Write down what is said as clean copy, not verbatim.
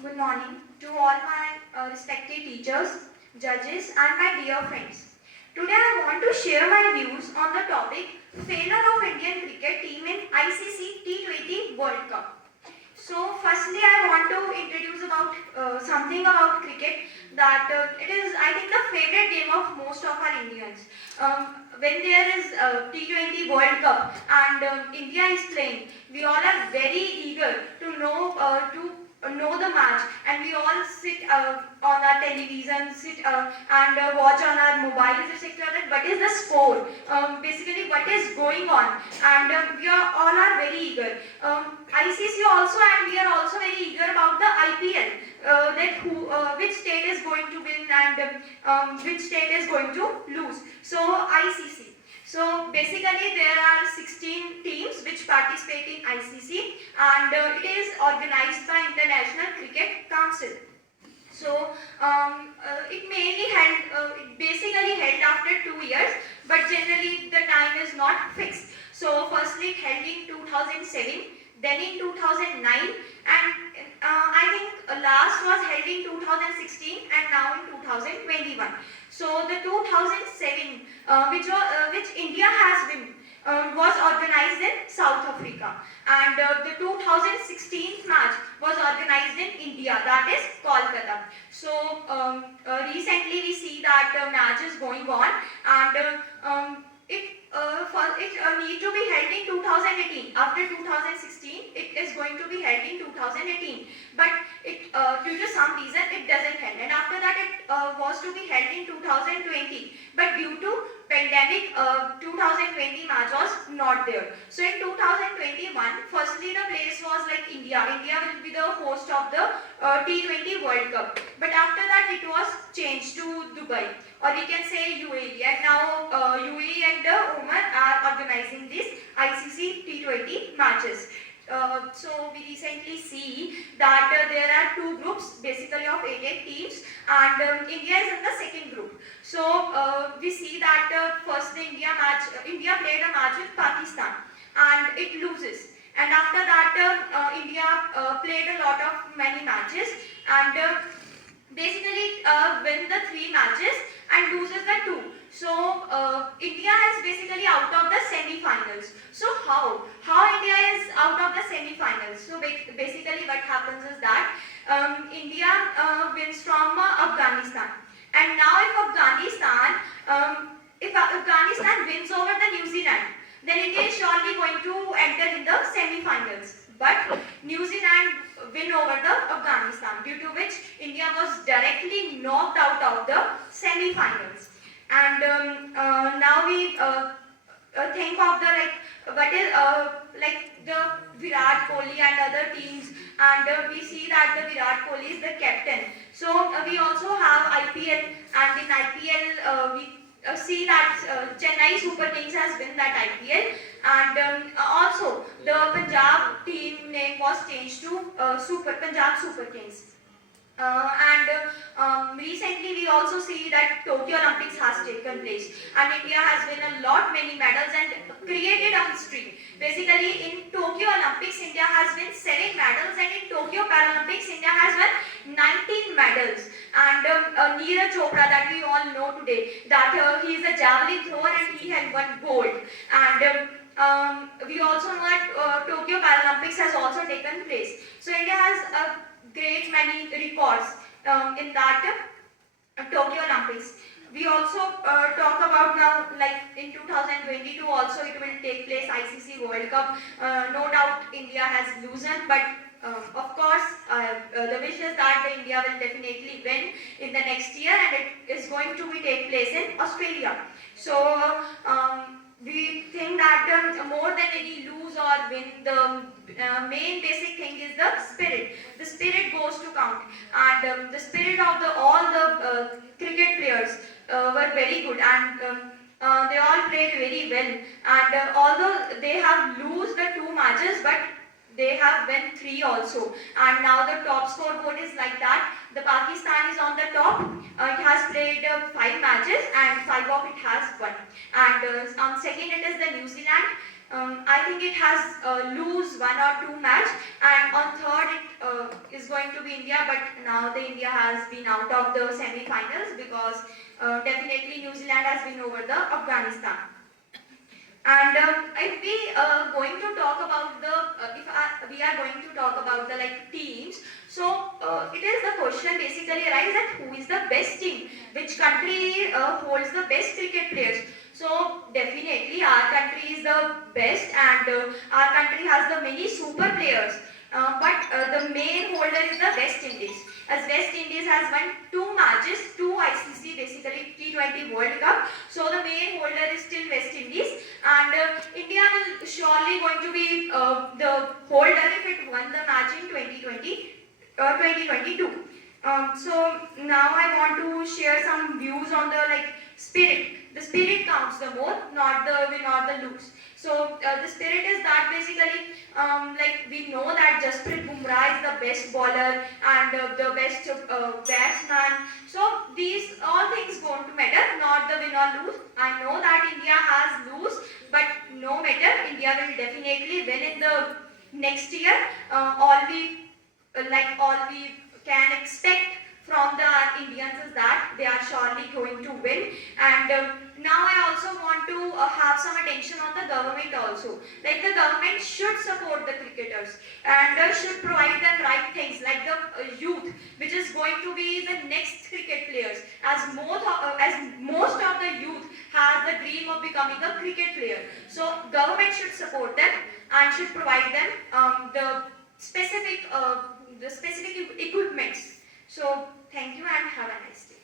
Good morning to all my respected teachers, judges and my dear friends. Today I want to share my views on the topic failure of Indian cricket team in ICC T20 World Cup. So firstly I want to introduce about something about cricket that it is I think the favorite game of most of our Indians. When there is T20 World Cup and India is playing, we all are very eager to know the match, and we all sit on our television, sit and watch on our mobiles, etc. That what is the score, basically what is going on, and we are all are very eager. ICC also, and we are also very eager about the IPL, which state is going to win and which state is going to lose. So ICC. So basically there are 16 teams which participate in ICC, and it is organized by International Cricket Council. So it basically held after 2 years, but generally the time is not fixed. So firstly it held in 2007, then in 2009, and I think last was held in 2016 and now in 2021. So the 2007, which India has been was organized in South Africa, and the 2016 match was organized in India, that is Kolkata. So recently we see that match is going on, and it need to be held in 2018. After 2016, it is going to be held in 2018. But due to some reason, it doesn't held. And after that, it was to be held in 2020. But due to pandemic, 2020 match was not there. So in 2021, firstly the place was like India. India will be the host of the T20 World Cup. But after that, it was changed to Dubai, or we can say UAE, and now UAE and Oman are organizing these ICC T20 matches. So we recently see that there are two groups basically of 8 teams, and India is in the second group. So we see that first India played a match with Pakistan and it loses. And after that India played a lot of many matches, and basically win the 3 matches and loses the 2. So India is basically out of the semi-finals. So how India is out of the semi-finals? So basically what happens is that India wins from Afghanistan, and now if Afghanistan wins over the New Zealand, then India is surely going to enter in the semi-finals. But New Zealand win over the Afghanistan, due to which India was directly knocked out of the semi-finals. And now we think of the the Virat Kohli and other teams, and we see that the Virat Kohli is the captain. So we also have IPL, and in IPL we see that Chennai Super Kings has won that IPL, and also the Punjab team name was changed to Punjab Super Kings. Recently we also see that Tokyo Olympics has taken place, and India has won many medals and created a history. Basically in Tokyo Olympics India has won 7 medals, and in Tokyo Paralympics India has won 19 medals. And Neeraj Chopra, that we all know today, that he is a javelin thrower and he had won gold. And we also know that Tokyo Paralympics has also taken place. So India has great many records in that Tokyo Olympics. We also talk about now, like in 2022 also it will take place ICC World Cup. No doubt India has loosened, but of course the wish is that India will definitely win in the next year, and it is going to be take place in Australia. So we think that more than any lose or win, the main basic thing is the spirit. The spirit goes to count, and the spirit of all the cricket players were very good, and they all played very well. And although they have lost the 2 matches, but they have won 3 also. And now the top scoreboard is like that. The Pakistan is on the top. It has played 5 matches and 5 of it has won. And on second it is the New Zealand. I think it has lose 1 or 2 match, and on third it is going to to be India, but now the India has been out of the semi-finals because definitely New Zealand has been over the Afghanistan. And if we going to talk about the we are going to talk about the like teams, so it is the question basically arise that who is the best team, which country holds the best cricket players. So definitely our country is the best, and our country has the many super players. But the main holder is the West Indies, as West Indies has won 2 matches, 2 ICC basically T20 World Cup. So the main holder is still West Indies, and India will surely going to be the holder if it won the match in 2020 2022. So now I want to share some views on the like spirit. The spirit counts the more, not the win or the lose. So the spirit is that basically like we know that Jasprit Bumrah is the best bowler and the best batsman. So these all things going to matter, not the win or lose. I know that India has lose, but no matter, India will definitely win in the next year. All we can expect from the Indians is that they are surely going to win. And now I also want to have some attention on the government also. Like the government should support the cricketers and should provide them right things like the youth, which is going to be the next cricket players. As most of the youth has the dream of becoming a cricket player. So government should support them and should provide them the specific equipments. So thank you and have a nice day.